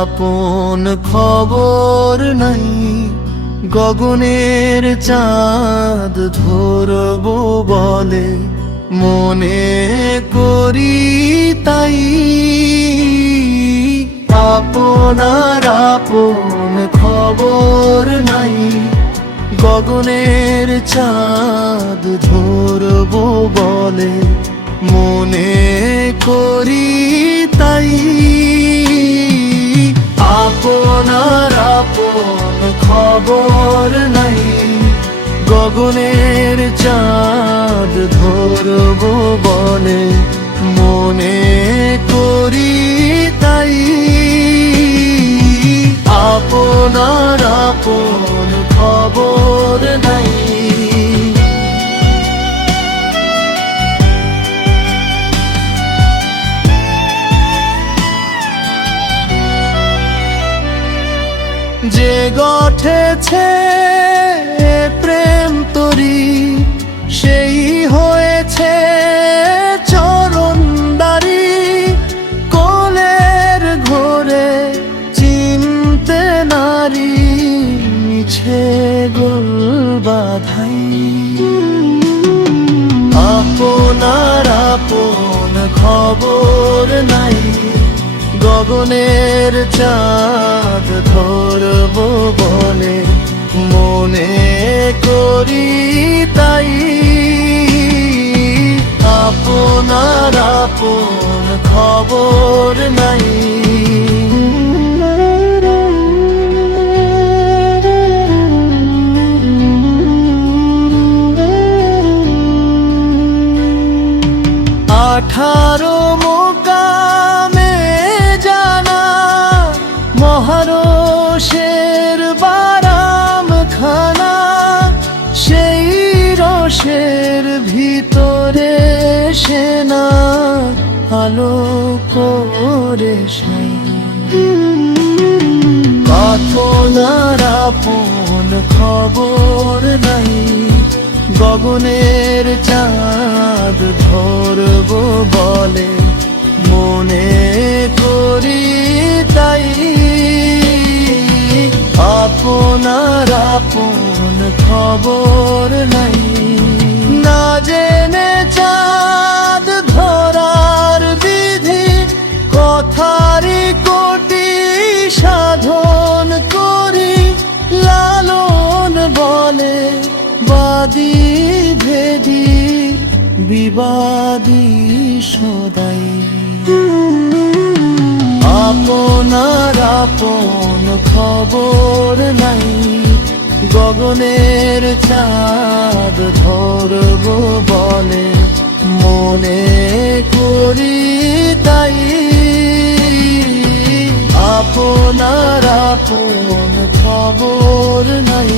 আপন খবর নাই, গগনের চাঁদ ধরবো বলে মনে করি তাই। আপনার আপন খবর নাই, গগনের চাঁদ ধরবো বলে মনে করি তাই। আপনার আপন খবর নাই, গগনের চাঁদ ধরবো বলে মনে করি তাই। আপনার আপন খবর নাই। যে গঠেছে প্রেম তরি, সেই হয়েছে চরণদারি। কোলের ঘোরে চিনতে নারী, মিছে গোল বাধাই। আপনার আপন খবর নাই, গগনের চাঁদ ধরবো বলে মনে করি তাই। আপনার আপন খবর নাই। আঠারো মোকামে জানা, মহারশের বারাম খানা, সেই রসের ভিতরে সেনা আলো করে সাই। আপনার আপন খবর নাই, গগনের চাঁদ ধরবো বলে মনে করি তাই। আপনার আপন খবর নাই। না জেনে চাঁদ ধরার বিধি, কথারি কোটি সাধন করি। লালন বলে বাদী ভেদি, বিবাদী সদাই। আপনার আপন খবর নাই, গগনের চাঁদ ধরবো বলে মনে করি তাই। আপনার আপন খবর নাই।